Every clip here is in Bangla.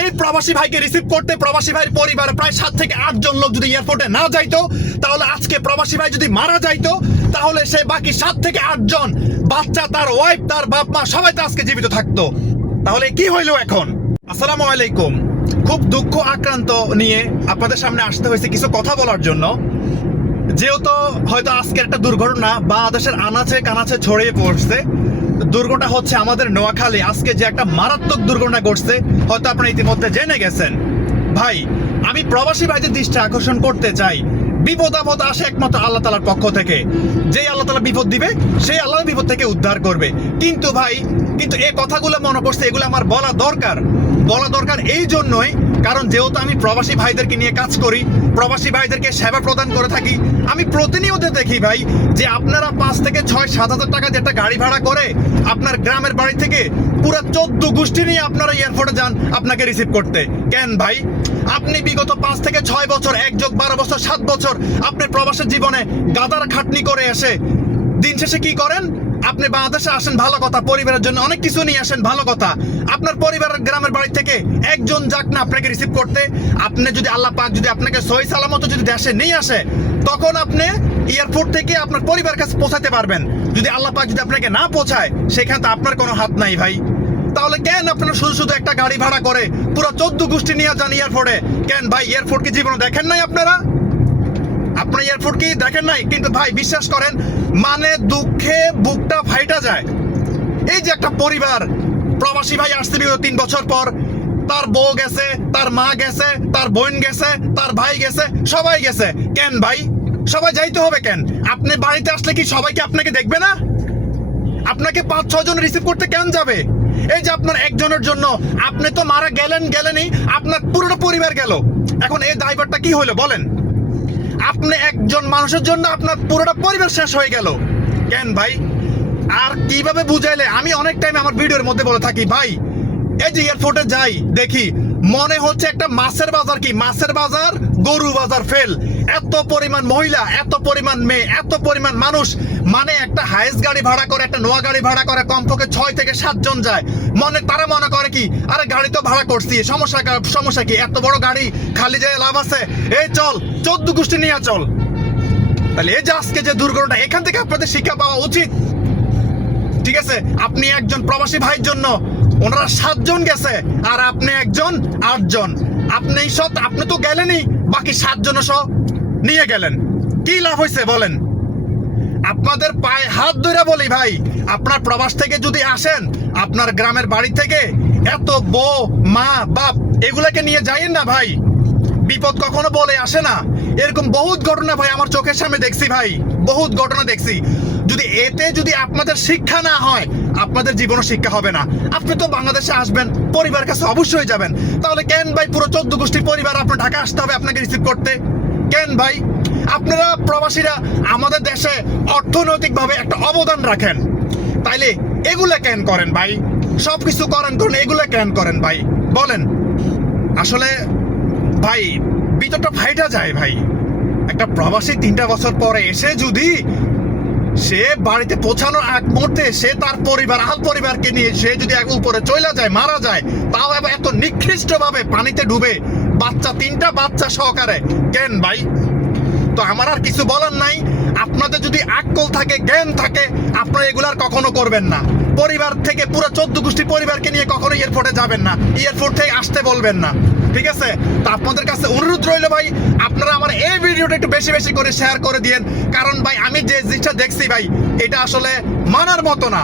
এই প্রবাসী ভাইকে রিসিভ করতে প্রবাসী ভাইয়ের পরিবার প্রায় 7 থেকে 8 জন লোক যদি এয়ারপোর্টে না যাইতো, তাহলে আজকে প্রবাসী ভাই যদি মারা যাইতো, তাহলে সে বাকি 7 থেকে 8 জন বাচ্চা, তার ওয়াইফ, তার বাপ মা সবাই তো আজকে জীবিত থাকতো। তাহলে কি হইলো এখন? আসসালামু আলাইকুম। খুব দুঃখ আক্রান্ত নিয়ে আপনাদের সামনে আসতে হয়েছে কিছু কথা বলার জন্য। যেহেতু হয়তো আজকের একটা দুর্ঘটনা বাংলাদেশের আনাচে কানাচে ছড়িয়ে পড়ছে। দুর্ঘটনা হচ্ছে আমাদের নোয়াখালী। আজকে যে একটা মারাত্মক দুর্ঘটনা ঘটছে, হয়তো আপনারা ইতিমধ্যে জেনে গেছেন। ভাই, আমি প্রবাসী ভাইদের দৃষ্টি আকর্ষণ করতে চাই, বিপদ আপদ আসে একমাত্র আল্লাহ তাআলার পক্ষ থেকে। যেই আল্লাহ তাআলা বিপদ দিবে, সেই আল্লাহ বিপদ থেকে উদ্ধার করবে। কিন্তু ভাই, এই কথাগুলো মনে করছে, এগুলো আমার বলা দরকার এই জন্যই, কারণ যেহেতু আমি প্রবাসী ভাইদেরকে নিয়ে কাজ করি, প্রবাসী ভাইদেরকে সেবা প্রদান করে থাকি। আমি প্রতিনিয়ত দেখি ভাই যে আপনারা 5 থেকে 6-7 হাজার টাকা দিয়ে একটা গাড়ি ভাড়া করে আপনার গ্রামের বাড়ি থেকে পুরো 14 গোষ্ঠী নিয়ে আপনারা এয়ারপোর্টে যান আপনাকে রিসিভ করতে। কেন ভাই? আপনি বিগত 5 থেকে 6 বছর, 1+12 বছর, 7 বছর আপনি প্রবাসের জীবনে গাদার খাটনি করে এসে দিন শেষে কি করেন? আপনি বাংলাদেশে আসেন ভালো কথা, পরিবারের জন্য অনেক কিছু নিয়ে আসেন ভালো কথা। আপনার পরিবারের গ্রামের বাড়ি থেকে একজন যাক না আপনাকে রিসিভ করতে। আপনি যদি আল্লাহ পাক যদি আপনাকে সহি সালামত যদি দেশে নিয়ে আসে, তখন আপনি এয়ারপোর্ট থেকে আপনার পরিবার কাছে পৌঁছাতে পারবেন। যদি আল্লাহ পাক যদি আপনাকে না পৌঁছায়, সেখানে তো আপনার কোনো হাত নাই ভাই। তাহলে কেন আপনারা শুধু একটা গাড়ি ভাড়া করে পুরো 14 গোষ্ঠী নিয়ে যান এয়ারপোর্টে? কেন ভাই, এয়ারপোর্ট কি জীবনে দেখেন নাই আপনারা? আপনার এয়ারপোর্ট কি দেখেন নাই? কিন্তু ভাই বিশ্বাস করেন, মানে দুঃখে বুকটা ফাইটা যায়। এই যে একটা পরিবার, প্রবাসী ভাই আসছে 3 বছর পর, তার বউ গেছে, তার মা গেছে, তার বোন গেছে, তার ভাই গেছে, সবাই গেছে। কেন ভাই? সবাই যাইতে হবে কেন? আপনি বাড়িতে আসলে কি সবাইকে আপনাকে দেখবে না? আপনাকে 5-6 জন রিসিভ করতে কেন যাবে? এই যে আপনার একজনের জন্য আপনি তো মারা গেলেনই, আপনার পুরো পরিবার গেল। এখন এই দায়ভারটা কি হলো বলেন? আপনি একজন মানুষের জন্য আপনার পুরোটা পরিবার শেষ হয়ে গেল। কেন ভাই? আর কিভাবে বুঝাইলে? আমি অনেক টাইম আমার ভিডিওর মধ্যে বলে থাকি ভাই, এই যে এয়ারপোর্টে যাই দেখি মনে হচ্ছে একটা মাছের বাজার, কি মাছের বাজার, গরু বাজার ফেল। এত পরিমাণ মহিলা, এত পরিমাণ মেয়ে, এত পরিমাণ মানুষ। মানে একটা হাইস গাড়ি ভাড়া করে, একটা নোয়া গাড়ি ভাড়া করে কমপক্ষে 6 থেকে 7 জন যায়। তারা মনে করে কি, আরে গাড়ি তো ভাড়া করছি, সমস্যা কি? এত বড় গাড়ি খালি যায় লাভ আছে? এই চল 14 গোষ্ঠী নিয়ে চল। তাহলে এই যে আজকে যে দুর্ঘটনা, এখান থেকে আপনাদের শিক্ষা পাওয়া উচিত। ঠিক আছে, আপনি একজন প্রবাসী ভাইয়ের জন্য ওনারা 7 জন গেছে, আর আপনি একজন 8 জন। আপনি তো গেলেনই, বাকি 7 জন সহ নিয়ে গেলেন। কি লাভ হয়েছে বলেন? আপনাদের পায়ে হাত ধরে বলি ভাই, আপনার প্রবাস থেকে যদি আসেন, আপনার গ্রামের বাড়ি থেকে এত বউ, মা, বাপ এগুলাকে নিয়ে যাইয়েন না ভাই। বিপদ কখনো বলে আসে না। এরকম বহুত ঘটনা ভাই আমার চোখের সামনে দেখছি ভাই, বহুত ঘটনা দেখছি। যদি আপনাদের শিক্ষা না হয়, আপনাদের জীবনও শিক্ষা হবে না। আপনি তো বাংলাদেশে আসবেন, পরিবার কাছে অবশ্যই যাবেন। তাহলে কেন ভাই পুরো 14 গোষ্ঠীর পরিবার আপনার ঢাকা আসতে হবে আপনাকে রিসিভ করতে? কেন ভাই? আপনারা প্রবাসীরা আমাদের দেশে অর্থনৈতিকভাবে একটা অবদান রাখেন, তাইলে এগুলা কেন করেন ভাই? সবকিছু করেন, এগুলা কেন করেন ভাই বলেন? আসলে ভাই ভিতরটা ফাইটা যায় ভাই। একটা প্রবাসী 3টা বছর পরে এসে যদি সে বাড়িতে পৌঁছানোর আগ মুহূর্তে সে তার পরিবারকে নিয়ে সে যদি উপরে চলে যায়, মারা যায়, তাও এত নিকৃষ্ট ভাবে পানিতে ডুবে, 3টা বাচ্চা সহকারে। কেন ভাই? তো আমার আর কিছু বলার নাই। আপনাদের যদি আকল থাকে, জ্ঞান থাকে, আপনারা এগুলার কখনো করবেন না। পরিবার থেকে পুরো 14 গোষ্ঠী পরিবারকে নিয়ে কখনো এয়ারপোর্টে যাবেন না, এয়ারপোর্ট থেকে আসতে বলবেন না। ঠিক আছে? তো আপনাদের কাছে অনুরোধ রইল ভাই, আপনারা আমার এই ভিডিওটা একটু বেশি করে শেয়ার করে দিয়েন। কারণ ভাই আমি যে জিনিসটা দেখছি ভাই, এটা আসলে মানার মতো না।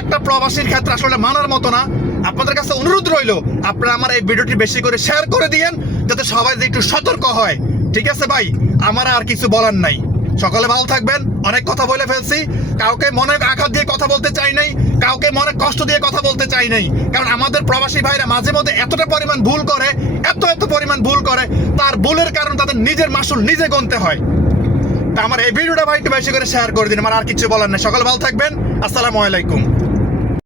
একটা প্রবাসীর ক্ষেত্রে আসলে মানার মতো না। আপনাদের কাছে অনুরোধ রইল, আপনারা আমার এই ভিডিওটি বেশি করে শেয়ার করে দিয়েন, যাতে সবাই একটু সতর্ক হয়। ঠিক আছে ভাই? আমার আর কিছু বলার নাই। সকালে ভালো থাকবেন। অনেক কথা বলে ফেলছি, কাউকে মনে আঘাত দিয়ে কথা বলতে চাই নাই, কাউকে মনে কষ্ট দিয়ে কথা বলতে চাই নাই। কারণ আমাদের প্রবাসী ভাইরা মাঝে মধ্যে এতটা পরিমাণ ভুল করে, এত পরিমাণ ভুল করে, তার ভুলের কারণ তাদের নিজের মাসুল নিজে গুনতে হয়। তা আমার এই ভিডিওটা ভাই একটু বেশি করে শেয়ার করে দিন। আমার আর কিছু বলার নেই। সকালে ভালো থাকবেন। আসসালামু আলাইকুম।